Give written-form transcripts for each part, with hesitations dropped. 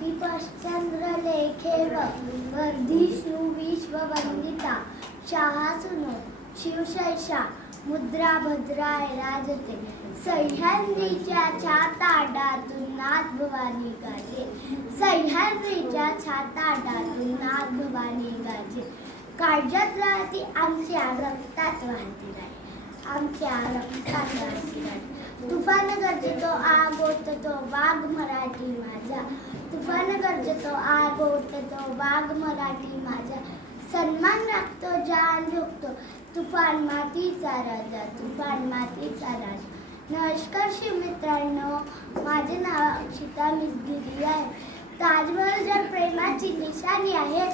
दीपश्चंद्र लेखेव वर्धिष्णु विश्ववंदिता शाहासुनो शिवशैषा मुद्रा भद्राय राजते सह्याद्रीच्या छाताडातून नाथ भवानी गाजे सह्याद्रीच्या छाताडातून नाथ भवानी गाजे काळजात राहते आमच्या रक्तात वाहती राहते आमच्या रक्तात वाहती राहते तुफान गरजतो आग ओततो वाघ मराठी माझा तुफान गरजतो आग ओततो वाघ मराठी माझा सन्मान राखतो जान झोपतो तुफान मातीचा राजा तुफान मातीचा राजा नमस्कार मित्रांनो, माझे नाव अक्षिता मिसगिरी आहे. ताजमहल जर प्रेमाची निशाणी आहे,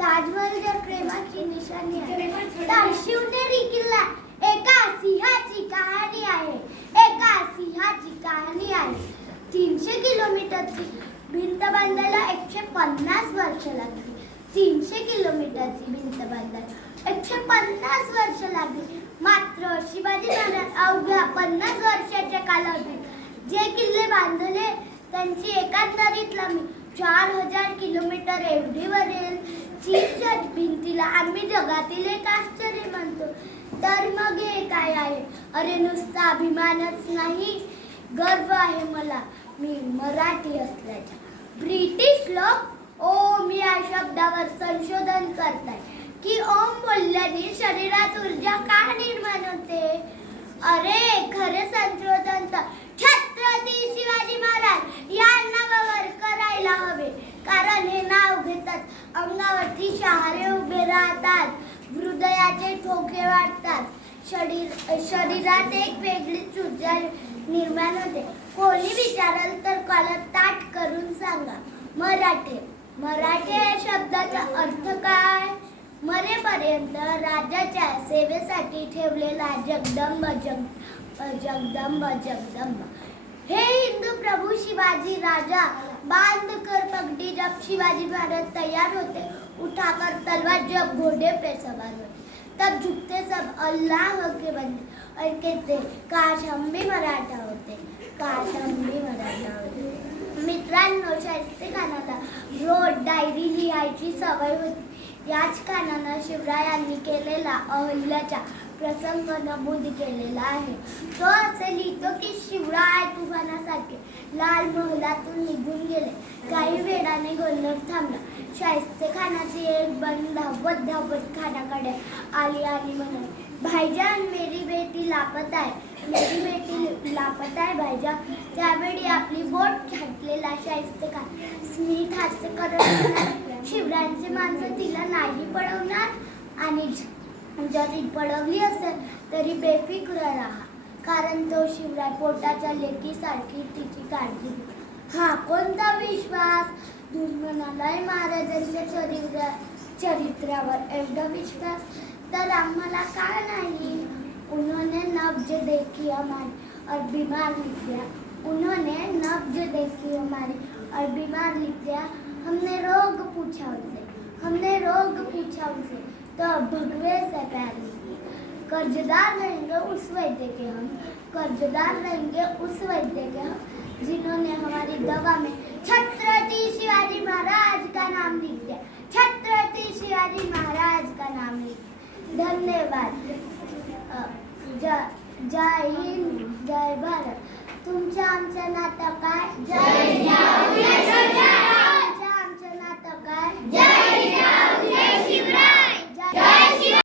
ताजमहल जर प्रेमाची निशाणी आहे, तर शिवनेरी किल्ला एका सिंहाची कहाणी आहे. एका सिंहाची कहाणी आहे. 300 किलोमीटरची भिंत बांधायला 150 वर्ष लागली. 300 किलोमीटरची भिंत बांधायला 150 वर्ष लागली. मात्र शिवाजी महाराज अवघ्या 50 वर्षाच्या कालावधीत जे किल्ले बांधले त्यांची एकंदरीत लांबी 4000 किलोमीटर एवढी वरेल. चीनच्या भिंतीला आम्ही जगातील एक आश्चर्य म्हणतो. तर मग हे काय आहे? अरे नुसता अभिमानच नाही, गर्व आहे मला मी मराठी असल्याचा. ब्रिटिश लोक ओम या शब्दावर संशोधन करताय की ओम बोलल्याने शरीरात ऊर्जा का निर्माण होते. अरे खरे संशोधन तर छत्रपती शिवाजी महाराज या नावावर करायला हवे. कारण हे नाव घेतात अंगावरती शहारे उभे राहतात, हृदयाचे ठोके वाढतात, शरीरात एक वेगळीच ऊर्जा निर्माण होते. कोणी विचारल तर कळत ताट करून सांगा. मराठी या शब्दाचा अर्थ काय? मरेपर्यंत राज्याच्या सेवेसाठी ठेवलेला जगदंब जगदंब जगदंब. हे हिंदू प्रभू शिवाजी राजा बांध कर पगडी जब शिवाजी महाराज तैयार होते, उठाकर तलवार जब घोड़े पे सवार होते, तब झुकते सब अल्लाह के बंदे और कहते काश हम भी मराठा होते, काश हम भी मराठा होते. मित्रांनो, शाहिस्तेखानाला रोज डायरी लिहायची सवय होती. याच कारणानं शिवरायांनी केलेला अहल्याचा प्रसंग नमूद केलेला आहे. तो असे लिहितो की शिवराय तुफानासारखे लाल महलातून निघून गेले. काही वेळाने गोंधळ थांबला. शाहिस्तेखानाची एक बन धावत खानाकडे आली आणि म्हणाली, भाईजान मेरी बेटी लापता है, मेरी बेटी लापता है भाईजान. त्यावेळी आपली बोट छाटलेला शाहिस्तेखान स्मित हास्य करत म्हणाला, शिवरायांची माणसं तिला नाही पळवणार आणि जरी पळवली असेल तरी बेफिक्र राहा, कारण तो शिवराय पोटाच्या लेकीसारखी तिची काळजी घेतो. हा कोणता विश्वास? दुश्मनालाही महाराजांच्या चरित्रावर एवढा विश्वास तर आम्हाला का नाही? उन्होंने नब्ज देखी हमारी और बीमार लिख दिया. उन्होंने नब्ज देखी हमारी और बीमार लिख दिया. हमने रोग पूछा उनसे तो भगवे से प्यार लीजिए. कर्जदार रहेंगे उस वैद्य के हम, कर्जदार रहेंगे उस वैद्य के हम, जिन्होंने हमारी दवा में छत्रपति शिवाजी महाराज का नाम लिख दिया. छत्रपति शिवाजी महाराज का नाम लिख दिया. धन्यवाद. जय हिंद, जय भारत. तुमच्या आमचं नातं काय? जय